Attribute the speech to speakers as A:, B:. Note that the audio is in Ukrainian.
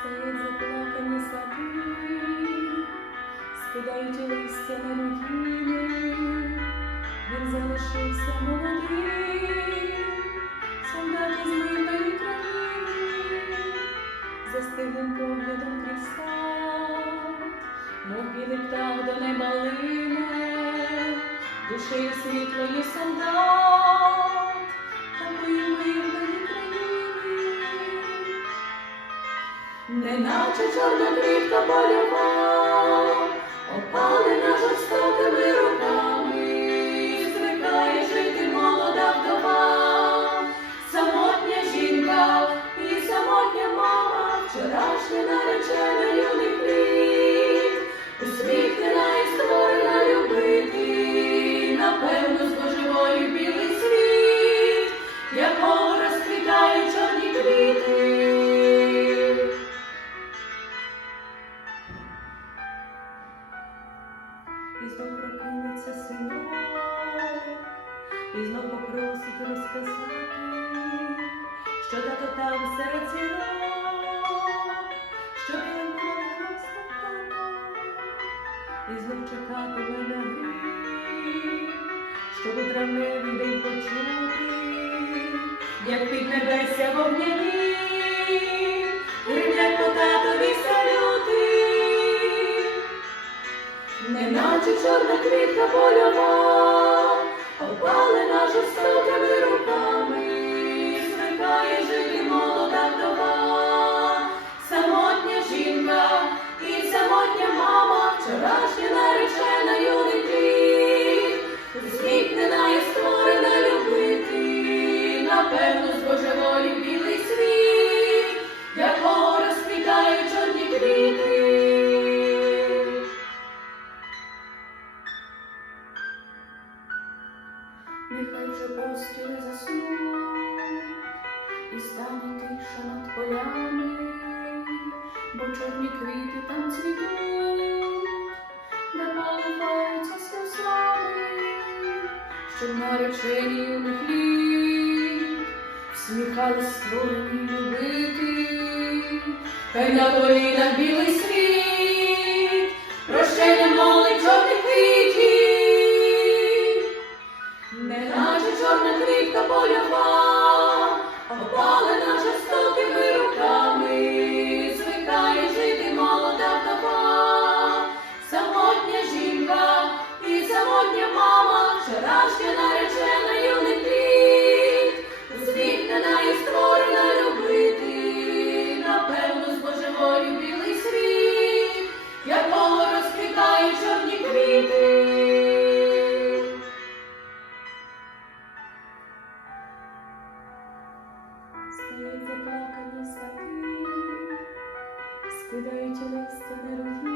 A: Стають заплакані сади, скидають листя на руїни, він залишився молодим, солдат із мирної країни, застиглим поглядом крізь сад, мов білий птах до неба лине, душею світлою солдат, такою. Неначе чорна квітка польова, і знов попросить розказати, що тато там серед зірок, що білим ангелом слухає, і знов чекатиме на гріх, щоб у травневий день почути, як під небесся вогняні, гримлять по татові салюти. Неначе чорна квітка польова, опалена жорстокими руками, звикає жити молода вдова, вже постіли заснуть, і стане тиша над полями, бо чорні квіти там цвітуть, де поливаються сльозами, щоб наречені юних літ, всміхались створені любити, хай на колінах білий світ, прощення молить чорних заплакані свати, скидають листя на